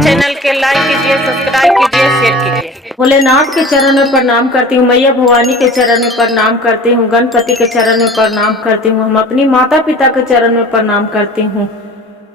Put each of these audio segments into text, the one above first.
Channel के like कीजिए, subscribe कीजिए, शेयर कीजिए। भोलेनाथ के चरण में प्रणाम करती हूँ, मैया भवानी के चरण में प्रणाम करती हूँ, गणपति के चरण में प्रणाम करती हूँ, हम अपनी माता पिता के चरण में प्रणाम करती हूँ।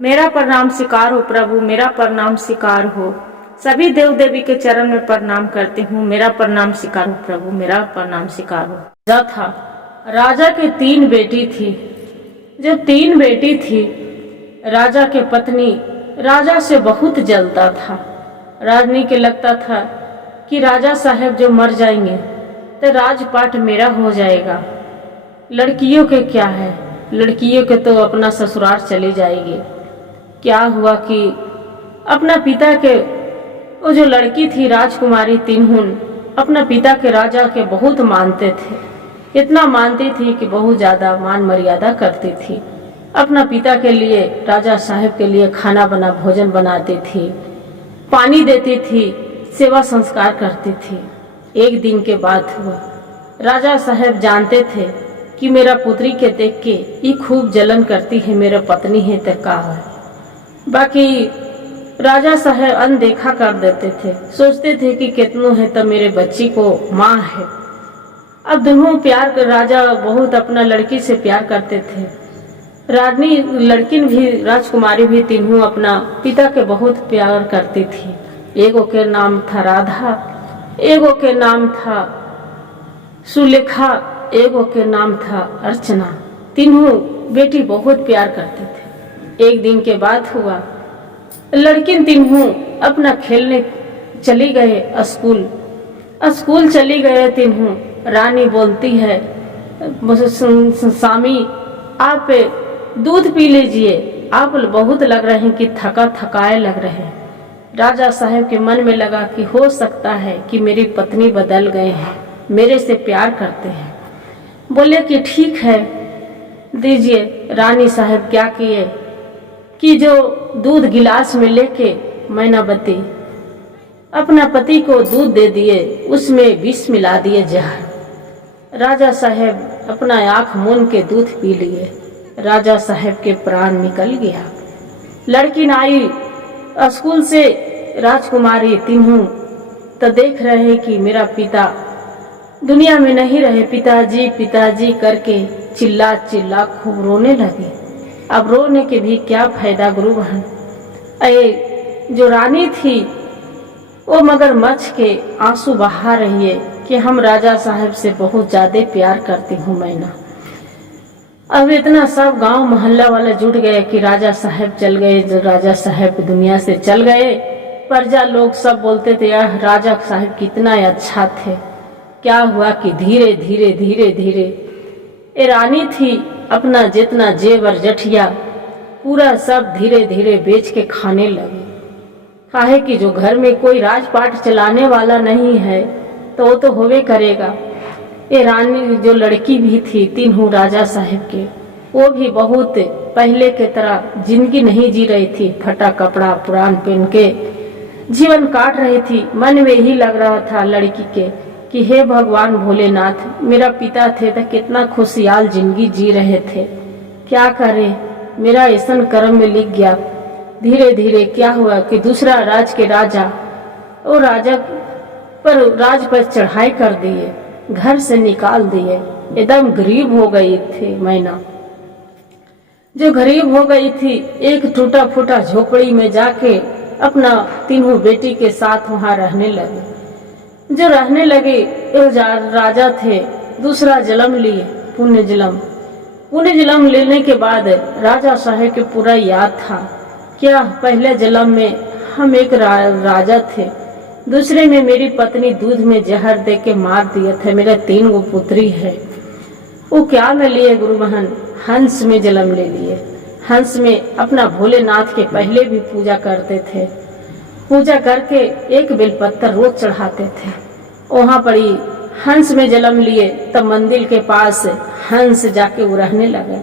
मेरा प्रणाम स्वीकार हो प्रभु, मेरा प्रणाम स्वीकार हो। सभी देव देवी के चरण में प्रणाम करती हूँ, मेरा प्रणाम स्वीकार हो प्रभु, मेरा प्रणाम स्वीकार हो। राजा था, राजा के 3 बेटी थी। जो 3 बेटी थी, राजा के पत्नी राजा से बहुत जलता था। रानी के लगता था कि राजा साहब जो मर जाएंगे तो राजपाट मेरा हो जाएगा। लड़कियों के क्या है, लड़कियों के तो अपना ससुराल चले जाएगी। क्या हुआ कि अपना पिता के वो जो लड़की थी राजकुमारी तिनहुन, अपना पिता के राजा के बहुत मानते थे। इतना मानती थी कि बहुत ज्यादा मान मर्यादा करती थी। अपना पिता के लिए, राजा साहब के लिए खाना बना भोजन बनाती थी, पानी देती थी, सेवा संस्कार करती थी। एक दिन के बाद हुआ, राजा साहब जानते थे कि मेरा पुत्री के देख के ये खूब जलन करती है, मेरा पत्नी है तो का है। बाकी राजा साहब अनदेखा कर देते थे, सोचते थे कि कितनो है तो मेरे बच्ची को माँ है। अब दोनों प्यार कर, राजा बहुत अपना लड़की से प्यार करते थे। रानी लड़किन भी, राजकुमारी भी तीनों अपना पिता के बहुत प्यार करती थी। एगो के नाम था राधा, एगो के नाम था सुलेखा, एगो के नाम था अर्चना। तीनों बेटी बहुत प्यार करते थे। एक दिन के बाद हुआ, लड़किन तीनों अपना खेलने चली गए स्कूल। स्कूल चली गए तीनों। रानी बोलती है, स्वामी आप दूध पी लीजिए, आप बहुत लग रहे हैं कि थकाए लग रहे हैं। राजा साहब के मन में लगा कि हो सकता है कि मेरी पत्नी बदल गए हैं, मेरे से प्यार करते हैं। बोले कि ठीक है दीजिए। रानी साहब क्या किए कि जो दूध गिलास में लेके मैनावती अपना पति को दूध दे दिए, उसमें विष मिला दिए जहर। राजा साहब अपना आंख मूंद के दूध पी लिए। राजा साहब के प्राण निकल गया। लड़की आई स्कूल से, राजकुमारी तीनों तो देख रहे हैं कि मेरा पिता दुनिया में नहीं रहे। पिताजी पिताजी करके चिल्ला चिल्ला खूब रोने लगे। अब रोने के भी क्या फायदा गुरु बहन। जो रानी थी वो मगरमच्छ के आंसू बहा रही है कि हम राजा साहब से बहुत ज्यादा प्यार करती हूँ मैना। अब इतना सब गांव मोहल्ला वाला जुट गए कि राजा साहब चल गए, जो राजा साहब दुनिया से चल गए। प्रजा लोग सब बोलते थे यार राजा साहब कितना अच्छा थे। क्या हुआ कि धीरे धीरे धीरे धीरे ये रानी थी अपना जितना जेवर जठिया पूरा सब धीरे धीरे बेच के खाने लगे। काहे कि जो घर में कोई राजपाट चलाने वाला नहीं है तो वो तो होवे करेगा। ये रानी जो लड़की भी थी तीनों राजा साहब के, वो भी बहुत पहले के तरह जिंदगी नहीं जी रही थी। फटा कपड़ा पुरान पहन के जीवन काट रही थी। मन में ही लग रहा था लड़की के कि हे भगवान भोलेनाथ, मेरा पिता थे तो कितना खुशहाल जिंदगी जी रहे थे, क्या करे मेरा ऐसा कर्म में लिख गया। धीरे धीरे क्या हुआ कि दूसरा राज के राजा वो राजा पर राज पर चढ़ाई कर दिए, घर से निकाल दिए। एकदम गरीब हो गई थी मैना। जो गरीब हो गई थी, एक टूटा फूटा झोपड़ी में जाके अपना तीनों बेटी के साथ वहां रहने लगे। जो रहने लगे राजा थे, दूसरा जन्म लिए पुण्य जन्म लेने के बाद राजा साहब के पूरा याद था क्या पहले जन्म में हम एक राजा थे, दूसरे में मेरी पत्नी दूध में जहर दे के मार दिया था। मेरा 3 गो पुत्री है। वो क्या में लिए गुरु बहन, हंस में जन्म ले लिए। हंस में अपना भोलेनाथ के पहले भी पूजा करते थे। पूजा करके एक बेलपत्तर रोज चढ़ाते थे। वहां पर ही हंस में जन्म लिए, तब मंदिर के पास हंस जाके वो रहने लगे।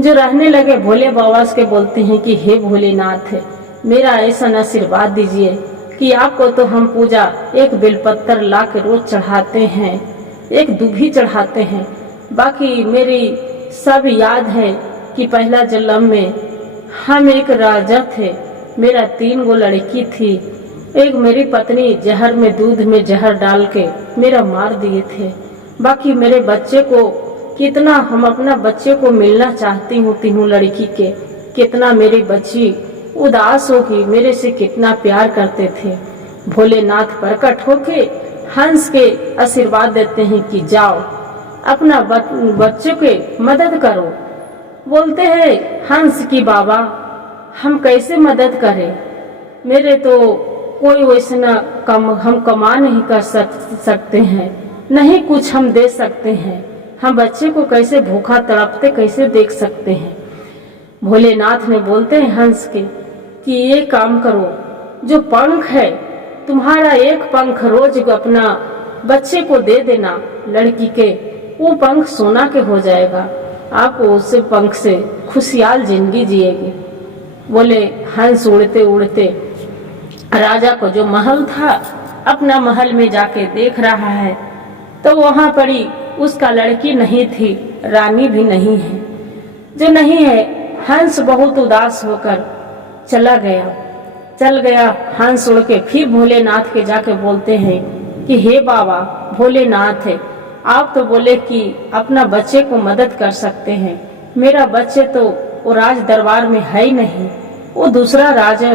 जो रहने लगे भोले बाबा के बोलते हैं कि हे भोलेनाथ, मेरा ऐसा आशीर्वाद दीजिए कि आपको तो हम पूजा एक बेलपत्तर ला के रोज चढ़ाते हैं, एक दूभी चढ़ाते हैं। बाकी मेरी सब याद है कि पहला जन्म में हम एक राजा थे, मेरा 3 गो लड़की थी। एक मेरी पत्नी जहर में, दूध में जहर डाल के मेरा मार दिए थे। बाकी मेरे बच्चे को कितना, हम अपना बच्चे को मिलना चाहती हूँ, तीनों लड़की के। कितना मेरी बच्ची उदास होगी, मेरे से कितना प्यार करते थे। भोलेनाथ प्रकट होके हंस के आशीर्वाद देते हैं कि जाओ अपना बच्चों के मदद करो। बोलते हैं हंस की बाबा हम कैसे मदद करें, मेरे तो कोई वैसा हम कमा नहीं कर सकते हैं, नहीं कुछ हम दे सकते हैं, हम बच्चे को कैसे भूखा तड़पते कैसे देख सकते हैं। भोलेनाथ ने बोलते हैं हंस के कि ये काम करो, जो पंख है तुम्हारा, एक पंख रोज अपना बच्चे को दे देना लड़की के, वो पंख सोना के हो जाएगा, आप उस पंख से खुशहाल जिंदगी जिएगी। बोले हंस उड़ते उड़ते राजा को जो महल था, अपना महल में जाके देख रहा है तो वहां पड़ी उसका लड़की नहीं थी, रानी भी नहीं है, जो नहीं है। हंस बहुत उदास होकर चल गया। हंस उड़ के फिर भोलेनाथ के जाके बोलते हैं कि हे बाबा भोलेनाथ है, आप तो बोले कि अपना बच्चे को मदद कर सकते हैं, मेरा बच्चे तो वो राज दरबार में है ही नहीं, वो दूसरा राजा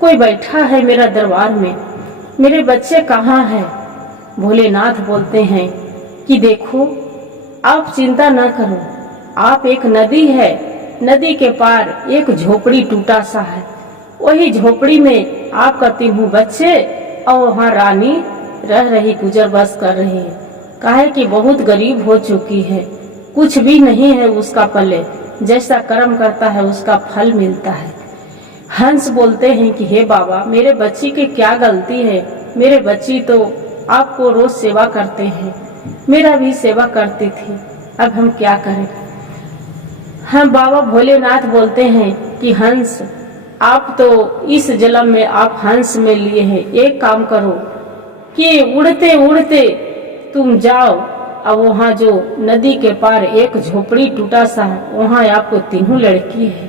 कोई बैठा है मेरा दरबार में, मेरे बच्चे कहाँ हैं। भोलेनाथ बोलते हैं कि देखो आप चिंता ना करो, आप एक नदी है, नदी के पार एक झोपड़ी टूटा सा है, वही झोपड़ी में आपका 3 बच्चे और वहाँ रानी रह रही, गुजर बस कर रही है। काहे कि बहुत गरीब हो चुकी है, कुछ भी नहीं है उसका पले, जैसा कर्म करता है उसका फल मिलता है। हंस बोलते हैं कि हे बाबा मेरे बच्ची की क्या गलती है, मेरे बच्ची तो आपको रोज सेवा करते हैं, मेरा भी सेवा करती थी, अब हम क्या करें। हम बाबा भोलेनाथ बोलते हैं कि हंस आप तो इस जन्म में आप हंस में लिए हैं, एक काम करो कि उड़ते उड़ते तुम जाओ अब वहाँ जो नदी के पार एक झोपड़ी टूटा सा है, वहाँ आपको 3 लड़की है।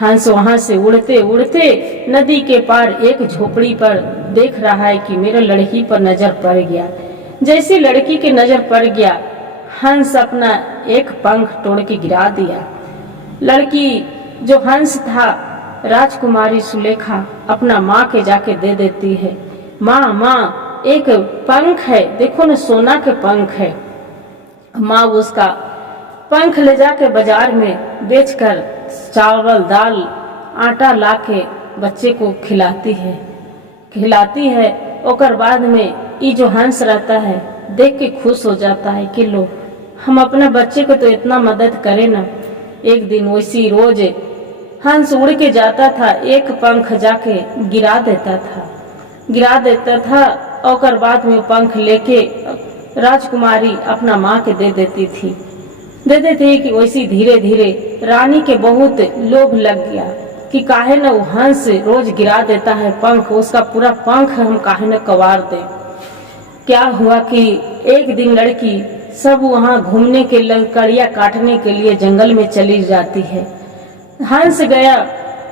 हंस वहाँ से उड़ते उड़ते नदी के पार एक झोपड़ी पर देख रहा है कि मेरे लड़की पर नजर पड़ गया। जैसे लड़की के नजर पड़ गया, हंस अपना एक पंख तोड़ के गिरा दिया। लड़की जो हंस था, राजकुमारी सुलेखा अपना माँ के जाके दे देती है, माँ एक पंख है, देखो ना सोना के पंख है। माँ उसका पंख ले जाके बाजार में बेचकर चावल दाल आटा लाके बच्चे को खिलाती है। और बाद में ये जो हंस रहता है देख के खुश हो जाता है कि लो हम अपने बच्चे को तो इतना मदद करें ना। एक दिन वैसी रोज हंस उड़ के जाता था, एक पंख जाके गिरा देता था और बाद में पंख लेके राजकुमारी अपना माँ के दे देती थी कि वैसी धीरे धीरे रानी के बहुत लोभ लग गया कि काहे न वो हंस रोज गिरा देता है पंख, उसका पूरा पंख हम काहे न कवार दे। क्या हुआ कि एक दिन लड़की सब वहाँ घूमने के लकड़ियाँ काटने के लिए जंगल में चली जाती है। हंस गया,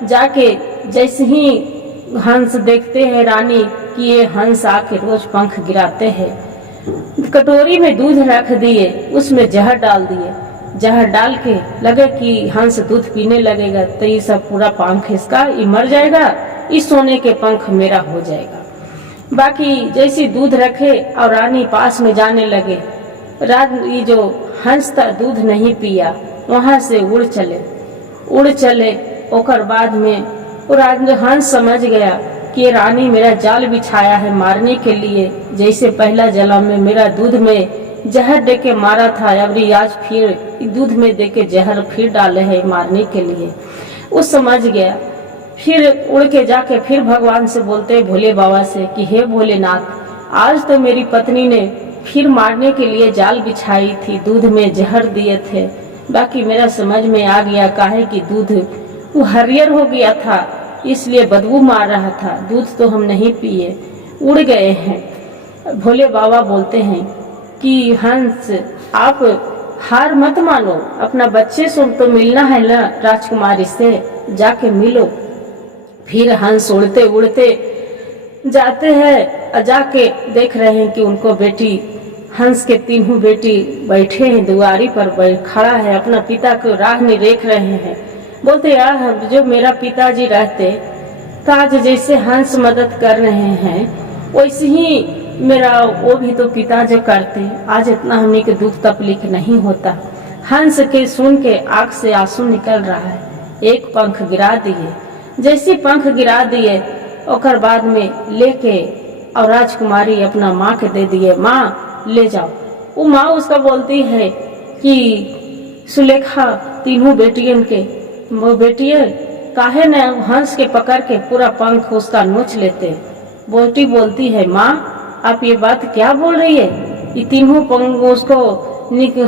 जाके जैसे ही हंस देखते हैं रानी कि ये हंस आके रोज पंख गिराते हैं, कटोरी में दूध रख दिए, उसमें जहर डाल दिए। जहर डाल के लगे कि हंस दूध पीने लगेगा तो ये सब पूरा पंख इसका ये मर जाएगा, इस सोने के पंख मेरा हो जाएगा। बाकी जैसे दूध रखे और रानी पास में जाने लगे, ये जो हंस था दूध नहीं पिया, वहां से उड़ चले। और बाद में हंस समझ गया कि रानी मेरा जाल बिछाया है मारने के लिए, जैसे पहला जन्म में मेरा दूध में जहर दे के मारा था, अबरी आज फिर दूध में दे के जहर फिर डाले है मारने के लिए। वो समझ गया, फिर उड़ के जाके फिर भगवान से बोलते भोले बाबा से कि हे भोलेनाथ, आज तो मेरी पत्नी ने फिर मारने के लिए जाल बिछाई थी, दूध में जहर दिए थे, बाकी मेरा समझ में आ गया काहे कि दूध वो हरियर हो गया था, इसलिए बदबू मार रहा था, दूध तो हम नहीं पिए, उड़ गए हैं। भोले बाबा बोलते हैं कि हंस आप हार मत मानो, अपना बच्चे से तो मिलना है ना राजकुमारी से, जाके मिलो। फिर हंस उड़ते उड़ते जाते हैं और जाके देख रहे हैं कि उनको बेटी, हंस के तीनों बेटी बैठे हैं दुआरी पर, खड़ा है, अपना पिता को राह नहीं देख रहे हैं। बोलते यार जो मेरा पिताजी रहते तो आज जैसे हंस मदद कर रहे हैं वैसे ही मेरा वो भी तो पिता जो करते, आज इतना हमने के दुख तकलीफ नहीं होता। हंस के सुन के आंख से आंसू निकल रहा है। एक पंख गिरा दिए, जैसे पंख गिरा दिए और बाद में लेके और राजकुमारी अपना माँ के दे दिए, माँ ले जाओ। वो माँ उसका बोलती है कि सुलेखा तीनों बेटियन के, वो बेटियां काहे न हंस के पकड़ के पूरा पंख उसका नोच लेते। बेटी बोलती है माँ आप ये बात क्या बोल रही है, ये तीनों पंख उसको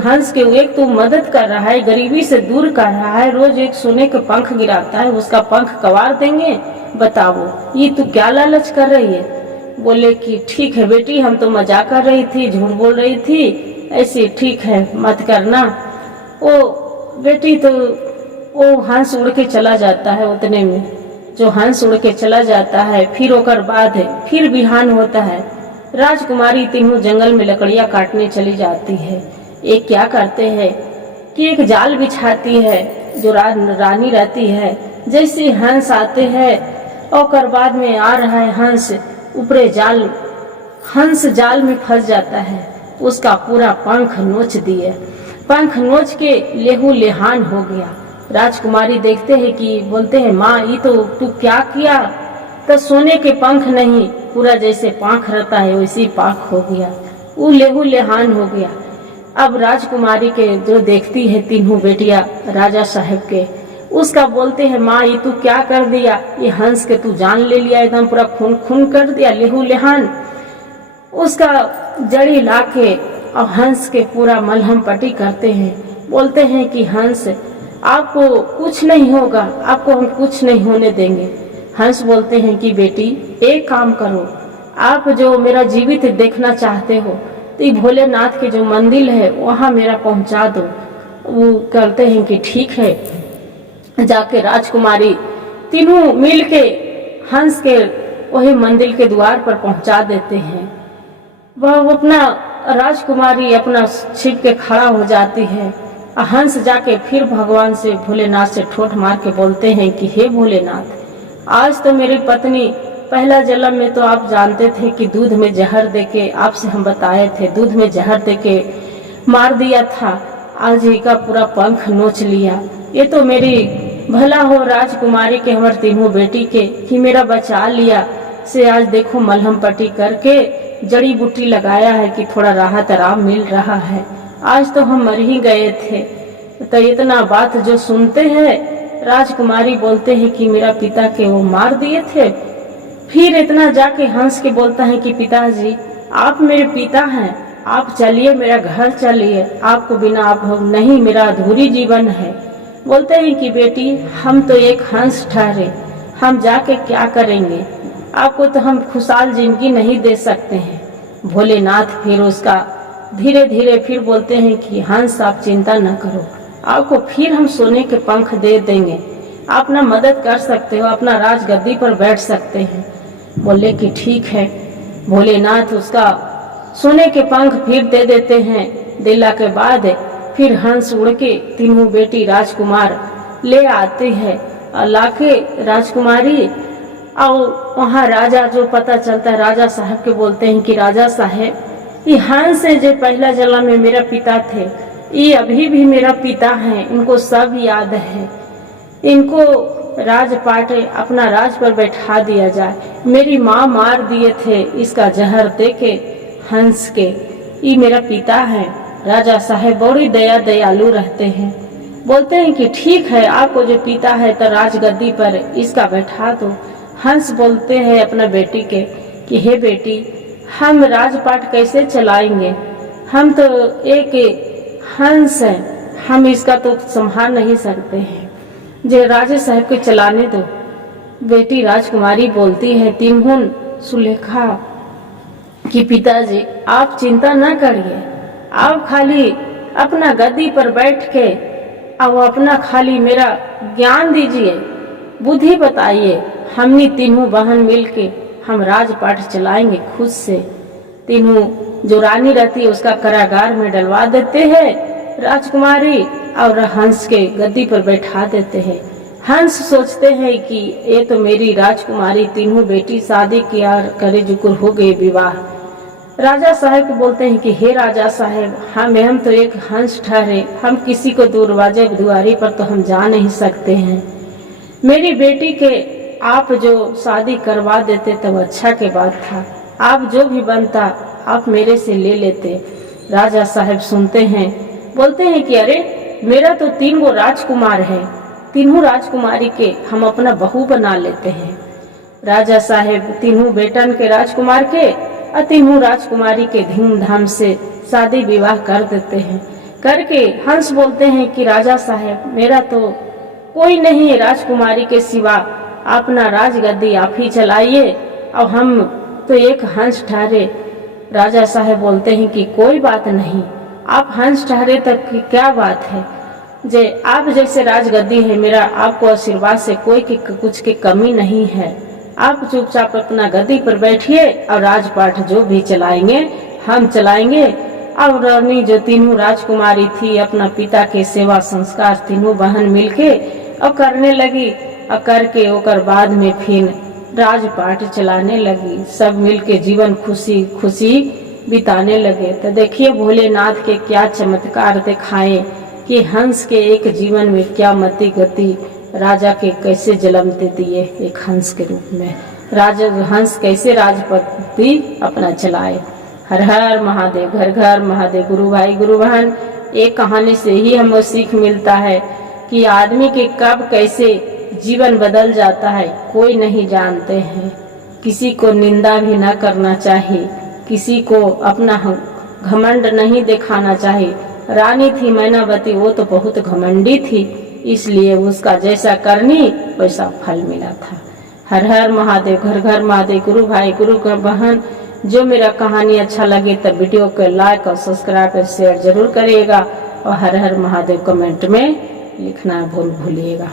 हंस के एक तो मदद कर रहा है, गरीबी से दूर कर रहा है, रोज एक सोने के पंख गिराता है, उसका पंख कवार देंगे, बताओ ये तू क्या लालच कर रही है। बोले कि ठीक है बेटी हम तो मजाक कर रही थी, झूठ बोल रही थी, ऐसे ठीक है मत करना। वो बेटी तो वो हंस उड़ के चला जाता है, उतने में जो हंस उड़ के चला जाता है। फिर ओकर बाद है फिर बिहान होता है, राजकुमारी तीनों जंगल में लकड़ियां काटने चली जाती है। एक क्या करते हैं कि एक जाल बिछाती है जो रानी रहती है। जैसे हंस आते हैं और बाद में आ रहा है हंस, ऊपरे जाल, हंस जाल में फंस जाता है, उसका पूरा पंख नोच दिए, पंख नोच के लेहू लेहान हो गया। राजकुमारी देखते हैं कि बोलते हैं माँ ये तो तू क्या किया, तो सोने के पंख नहीं, पूरा जैसे पाँख रहता है वैसे पाँख हो गया, वो लेहू लेहान हो गया। अब राजकुमारी के जो देखती है तीनों बेटियां राजा साहब के, उसका बोलते हैं माँ ये तू क्या कर दिया, ये हंस के तू जान ले लिया, एकदम पूरा खून खून कर दिया, लेहू लेहान। उसका जड़ी लाके और हंस के पूरा मलहम पट्टी करते हैं। बोलते हैं कि हंस आपको कुछ नहीं होगा, आपको हम कुछ नहीं होने देंगे। हंस बोलते हैं कि बेटी एक काम करो, आप जो मेरा जीवित देखना चाहते हो तो भोलेनाथ के जो मंदिर है वहाँ मेरा पहुँचा दो। वो करते हैं कि ठीक है। जाके राजकुमारी तीनों मिल के हंस के वही मंदिर के द्वार पर पहुँचा देते हैं। वह अपना राजकुमारी अपना छिप के खड़ा हो जाती है। हंस जाके फिर भगवान से भोलेनाथ से ठोठ मार के बोलते हैं कि हे भोलेनाथ, आज तो मेरी पत्नी, पहला जन्म में तो आप जानते थे कि दूध में जहर देके, आपसे हम बताए थे, दूध में जहर देके मार दिया था, आज इसका पूरा पंख नोच लिया। ये तो मेरी भला हो राजकुमारी के, हमारे तीनों बेटी के, कि मेरा बचा लिया से आज देखो मलहम पट्टी करके जड़ी बूटी लगाया है कि थोड़ा राहत आराम मिल रहा है, आज तो हम मर ही गए थे। तो इतना बात जो सुनते हैं राजकुमारी बोलते हैं कि मेरा पिता के वो मार दिए थे। फिर इतना जाके हंस के बोलता है कि पिताजी आप मेरे पिता हैं, आप चलिए मेरा घर चलिए, आपको बिना आप नहीं, मेरा अधूरी जीवन है। बोलते हैं कि बेटी हम तो एक हंस ठहरे, हम जाके क्या करेंगे, आपको तो हम खुशहाल जिंदगी नहीं दे सकते हैं। भोलेनाथ फिर उसका धीरे धीरे फिर बोलते हैं कि हंस आप चिंता न करो, आपको फिर हम सोने के पंख दे देंगे, आप अपना मदद कर सकते हो, अपना राजगद्दी पर बैठ सकते हैं। बोले कि ठीक है। भोलेनाथ उसका सोने के पंख फिर दे देते हैं। दिला के बाद फिर हंस उड़ के तीनों बेटी राजकुमार ले आते हैं और लाके राजकुमारी और वहाँ राजा जो पता चलता है, राजा साहब के बोलते हैं कि राजा साहब ये हंस से जो पहला जन्म में मेरा पिता थे, ये अभी भी मेरा पिता हैं, इनको सब याद है, इनको राजपाट अपना राज पर बैठा दिया जाए। मेरी माँ मार दिए थे इसका जहर देके हंस के, ये मेरा पिता है। राजा साहब बड़ी दयालु रहते हैं। बोलते हैं कि ठीक है, आपको जो पिता है तो राजगद्दी पर इसका बैठा दो। हंस बोलते हैं अपना बेटी के कि हे बेटी हम राजपाट कैसे चलाएंगे, हम तो एक हंस हैं, हम इसका तो संभाल नहीं सकते हैं, जो राजा साहब को चलाने दो। बेटी राजकुमारी बोलती है तीनहुन सुलेखा कि पिताजी आप चिंता न करिए, आप खाली अपना गद्दी पर बैठ के अब अपना खाली मेरा ज्ञान दीजिए, बुद्धि बताइए। हमनी तीनों बहन मिलके हम राजपाट चलाएंगे खुद से। तीनों जो रानी रहती है उसका कारागार में डलवा देते हैं राजकुमारी, और हंस के गद्दी पर बैठा देते हैं। हंस सोचते हैं कि ये तो मेरी राजकुमारी, तीनों बेटी शादी किया करे जुकुर हो गए विवाह। राजा साहब को बोलते हैं कि हे राजा साहब, हम तो एक हंस ठहरे, हम किसी को दरवाजे दुआरी पर तो हम जा नहीं सकते हैं। मेरी बेटी के आप जो शादी करवा देते तब अच्छा के बात था, आप जो भी बनता आप मेरे से ले लेते। राजा साहब सुनते हैं, बोलते हैं कि अरे मेरा तो 3 गो राजकुमार है, तीनों राजकुमारी के हम अपना बहू बना लेते हैं। राजा साहब तीनों बेटन के राजकुमार के और तीनों राजकुमारी के धूमधाम से शादी विवाह कर देते हैं। करके हंस बोलते हैं कि राजा साहब, मेरा तो कोई नहीं है राजकुमारी के सिवा, अपना राजगद्दी आप ही चलाइए और हम तो एक हंस ठहरे। राजा साहब बोलते हैं कि कोई बात नहीं, आप हंस ठहरे तक की क्या बात है, जे आप जैसे राजगद्दी है, मेरा आपको आशीर्वाद से कोई कुछ की कमी नहीं है। आप चुपचाप अपना गद्दी पर बैठिए और राजपाट जो भी चलाएंगे हम चलाएंगे। और रानी जो तीनों राजकुमारी थी अपना पिता के सेवा संस्कार तीनों बहन मिलके और करने लगी, और करके ओकर बाद में फिर राजपाट चलाने लगी। सब मिलके जीवन खुशी खुशी बिताने लगे। तो देखिए भोलेनाथ के क्या चमत्कार दिखाए कि हंस के एक जीवन में क्या मति गति राजा के कैसे जन्म दे दिए। एक हंस के रूप में राजा हंस कैसे राजपति अपना चलाए। हर हर महादेव, घर घर महादेव। गुरु भाई गुरु बहन, एक कहानी से ही हमें सीख मिलता है कि आदमी के कब कैसे जीवन बदल जाता है कोई नहीं जानते हैं। किसी को निंदा भी न करना चाहिए, किसी को अपना घमंड नहीं दिखाना चाहिए। रानी थी मैनावती, वो तो बहुत घमंडी थी, इसलिए उसका जैसा करनी वैसा फल मिला था। हर हर महादेव, घर घर महादेव। गुरु भाई गुरु बहन, जो मेरा कहानी अच्छा लगे तब वीडियो को लाइक और सब्सक्राइब और शेयर जरूर करिएगा, और हर हर महादेव कमेंट में लिखना भूलिएगा।